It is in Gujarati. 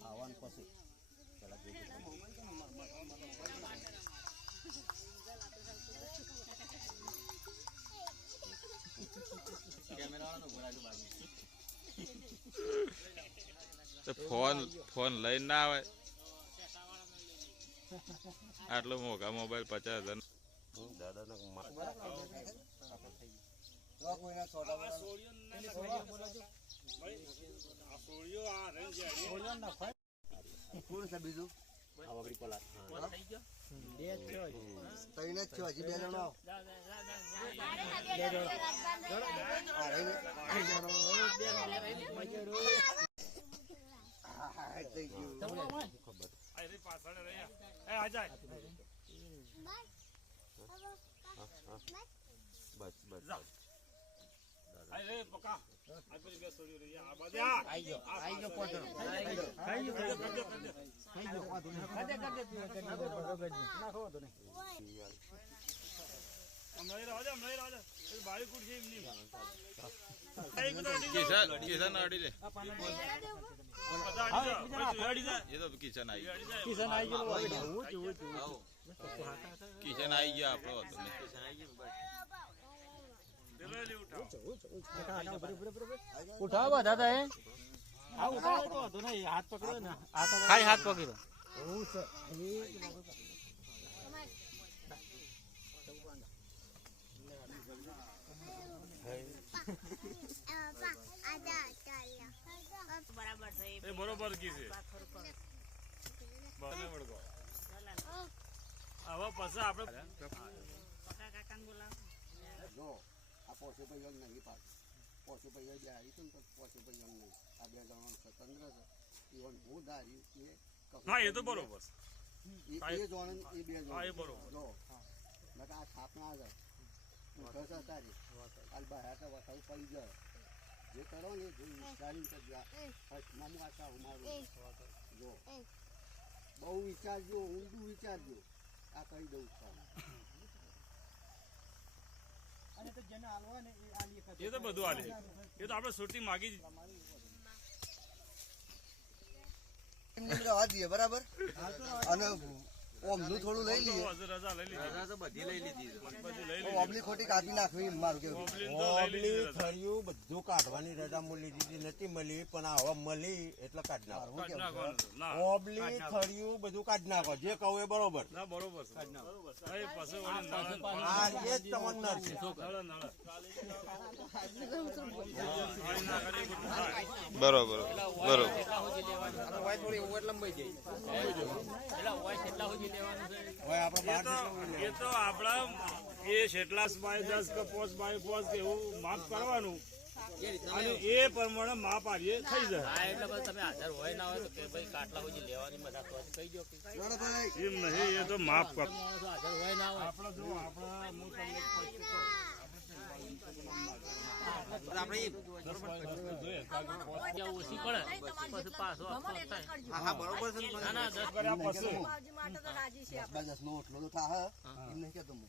ખાવાનું પછી ફોન લઈને ના આવે આટલો મોઘા મોબાઈલ 50,000 બીજું કિશન અડી લે એ તો કિશન આવી ગયો આપણો ઉઠાવો દાદા એ ઉઠાવો તો નહીં હાથ પકડ્યો ને ખાઈ હાથ પકડ્યો બરોબર કી છે હવે પછી આપણે જો આ પોસે ભાઈ નહીં પાક પોસે ભાઈ બે આવી તો પોસે ભાઈ નહીં આ બે જણ સ્વતંત્ર છે ઈવન હું ધાર્યું કે હા એ તો બરોબર એ જોણ એ બે જોણ એ બરોબર જો નકા આ થાપના છે ઉઠો તારી હાલ બહાર તો વસાવું પડી જાય જે કરો ને જે વિચારી ફર્સ્ટમાં હું આશા ઉમારું જો બહુ વિચારજો ઊંડું વિચારજો આ કહી દઉં છું એ તો બધું આલે એ તો આપણે સુરતી માગી રવા દઈએ બરાબર અને ઓમનું થોડું લઈ લઈએ રજા લઈ લીધી તો બધી લઈ લીધી ઓમલી ખોટી કાપી નાખવી મારું કેવું ઓબલી થયું બધું કાઢવાની રજા મળી દીધી નથી મળી પણ હવે મળી એટલે કાઢ નાખો ઓબલી થયું બધું કાઢ નાખો જે કહું એ બરોબર ના બરોબર આ એ જ તમને નડશે બરોબર બરોબર એ તો આપડા એ જેટલા બાય 10 કે 5 બાય 5 કે એવું માપ કરવાનું અને એ પ્રમાણે માપ આવીએ થઈ જાય એટલે તમે હાજર હોય ના હોય તો કે ભાઈ કાટલા સુધી લેવાની મજા તો કહી દો એમ નહીં એ તો માપ કર હાજર હોય ના હોય આપણે જો આપણા હું તમને ઓછી પડે પછી પાછો હા બરોબર છે ના 10 કર્યા પછી 10 નો ઓટલો તો થાય એમ નહીં કેતો હું